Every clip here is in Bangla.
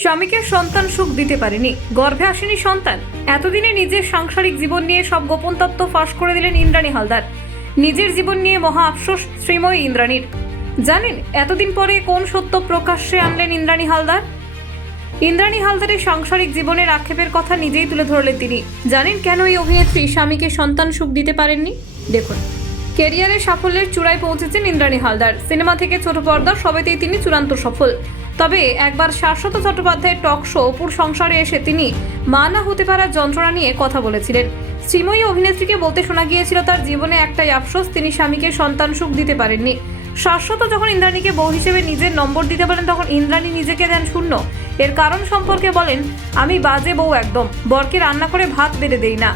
স্বামীকে সন্তান সুখ দিতে পারেনি, গর্ভে আসেনি সন্তান। এতদিনে নিজের সাংসারিক জীবন নিয়ে সব গোপন তত্ত্ব ফাঁস করে দিলেন ইন্দ্রাণী হালদার। নিজের জীবন নিয়ে মহা আফসোস শ্রীময়ী ইন্দ্রাণীর। জানেন এতদিন পরে কোন সত্য প্রকাশ্যে আনলেন ইন্দ্রাণী হালদার? ইন্দ্রাণী হালদারের সাংসারিক জীবনের আক্ষেপের কথা নিজেই তুলে ধরলেন তিনি। জানেন কেন এই অভিনেত্রী স্বামীকে সন্তান সুখ দিতে পারেননি? দেখুন, ক্যারিয়ারের সাফল্যের চূড়ায় পৌঁছেছেন ইন্দ্রাণী হালদার। সিনেমা থেকে ছোট পর্দা সবেতেই তিনি চূড়ান্ত সফল। তবে একবার শাশ্বত চট্টোপাধ্যায়ের টক শো অপুর সংসারে এসে তিনি মা না হতে পারার যন্ত্রণা নিয়ে কথা বলেছিলেন। শ্রীময়ী অভিনেত্রীকে বলতে শোনা গিয়েছিল তার জীবনে একটাই আফসোস, তিনি স্বামীকে সন্তান সুখ দিতে পারেননি। শাশ্বত যখন ইন্দ্রাণীকে বউ হিসেবে নিজের নম্বর দিতে বলেন তখন ইন্দ্রাণী নিজেকে দেন শূন্য। এর কারণ সম্পর্কে বলেন, আমি বাজে বউ একদম, বরকে রান্না করে ভাত বেড়ে দেই না।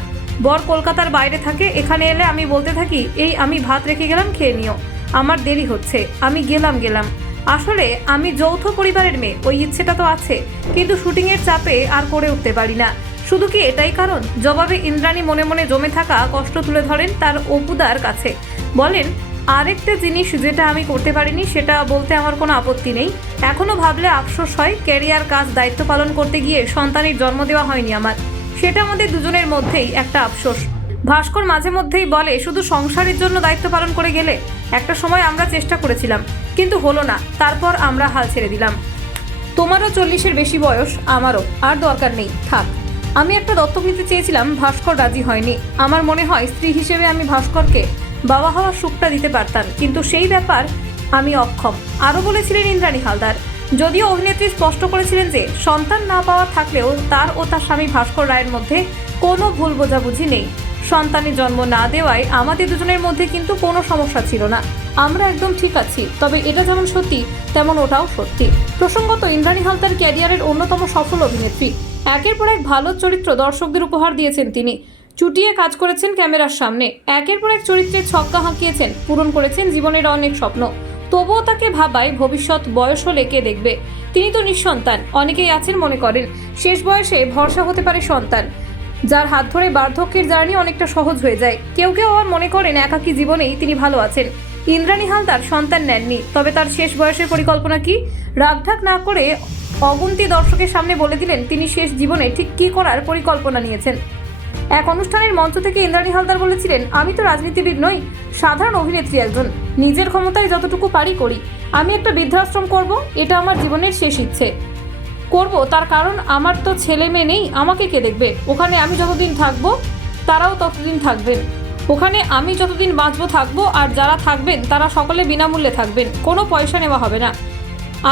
বর কলকাতার বাইরে থাকে, এখানে এলে আমি বলতে থাকি এই আমি ভাত রেখে গেলাম, খেয়ে নিও, আমার দেরি হচ্ছে, আমি গেলাম। আসলে আমি যৌথ পরিবারের মেয়ে, ওই ইচ্ছেটা তো আছে, কিন্তু শুটিংয়ের চাপে আর করে উঠতে পারি না। শুধু কি এটাই কারণ? জবাবে ইন্দ্রাণী মনে মনে জমে থাকা কষ্ট তুলে ধরেন তার অপুদার কাছে। বলেন, আরেকটা জিনিস যেটা আমি করতে পারিনি সেটা বলতে আমার কোনো আপত্তি নেই। এখনো ভাবলে আফসোস হয়, ক্যারিয়ার কাজ দায়িত্ব পালন করতে গিয়ে সন্তানের জন্ম দেওয়া হয়নি আমার। সেটা আমাদের দুজনের মধ্যেই একটা আফসোস। ভাস্কর মাঝে মধ্যেই বলে, শুধু সংসারের জন্য দায়িত্ব পালন করে গেলে। একটা সময় আমরা চেষ্টা করেছিলাম, কিন্তু হলো না, তারপর আমরা হাল ছেড়ে দিলাম। তোমারও 40-এর বেশি বয়স, আমারও, আর দরকার নেই, থাক। আমি একটা দত্তক নিতে চেয়েছিলাম, ভাস্কর রাজি হয়নি। আমার মনে হয় স্ত্রী হিসেবে আমি ভাস্করকে বাবা হওয়ার সুখটা দিতে পারতাম, কিন্তু সেই ব্যাপার আমি অক্ষম, আরও বলেছিলেন ইন্দ্রাণী হালদার। যদিও অভিনেত্রী স্পষ্ট করেছিলেন যে সন্তান না পাওয়া থাকলেও তার ও তার স্বামী ভাস্কর রায়ের মধ্যে কোনো ভুল বোঝাবুঝি নেই। সন্তানের জন্ম না দেওয়ায় আমাদের দুজনের মধ্যে কিন্তু কোনো সমস্যা ছিল না, আমরা একদম ঠিক আছি। তবে এটা যেমন সত্যি তেমন ওটাও সত্যি। প্রসঙ্গত, ইন্দ্রাণী হালদার ক্যারিয়ারের অন্যতম সফল অভিনেত্রী। একের পর এক ভালো চরিত্র দর্শকদের উপহার দিয়েছেন তিনি। চুটিয়ে কাজ করেছেন ক্যামেরার সামনে, একের পর এক চরিত্রের ছক্কা হাঁকিয়েছেন, পূরণ করেছেন জীবনের অনেক স্বপ্ন। তবুও তাকে ভাবায় ভবিষ্যৎ বয়স হলে কে দেখবে। তিনি তো নিঃসন্তান। অনেকেই আছেন মনে করেন শেষ বয়সে ভরসা হতে পারে সন্তান, যার হাত ধরে বার্ধক্যের জার্নি অনেকটা সহজ হয়ে যায়। কেউ কেউ আবার মনে করেন একাকী জীবনেই তিনি ভালো আছেন। ইন্দ্রাণী হালদার সন্তান নেননি, তবে তার শেষ বয়সের পরিকল্পনা কি? রাগঢাক না করে অগুন্তি দর্শকের সামনে বলে দিলেন তিনি শেষ জীবনে ঠিক কী করার পরিকল্পনা নিয়েছেন। এক অনুষ্ঠানের মঞ্চ থেকে ইন্দ্রাণী হালদার বলেছিলেন, আমি তো রাজনীতিবিদ নই, সাধারণ অভিনেত্রী একজন, নিজের ক্ষমতায় যতটুকু পারি করি। আমি একটা বৃদ্ধাশ্রম করব, এটা আমার জীবনের শেষ ইচ্ছে। করব তার কারণ আমার তো ছেলে মেয়ে নেই, আমাকে কে দেখবে? ওখানে আমি যতদিন থাকবো তারাও ততদিন থাকবেন, ওখানে আমি যতদিন বাঁচবো থাকবো, আর যারা থাকবেন তারা সকলে বিনামূল্যে থাকবেন, কোনো পয়সা নেওয়া হবে না।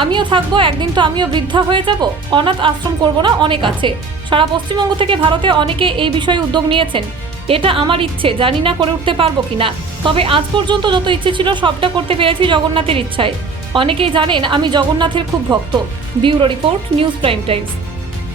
আমিও থাকবো, একদিন তো আমিও বৃদ্ধা হয়ে যাব। অনাথ আশ্রম করব না, অনেক আছে। সারা পশ্চিমবঙ্গ থেকে ভারতে অনেকে এই বিষয়ে উদ্যোগ নিয়েছেন। এটা আমার ইচ্ছে, জানি না করে উঠতে পারবো কিনা, তবে আজ পর্যন্ত যত ইচ্ছে ছিল সবটা করতে পেরেছি জগন্নাথের ইচ্ছায়। অনেকেই জানেন আমি জগন্নাথের খুব ভক্ত। Bureau report, news prime Times.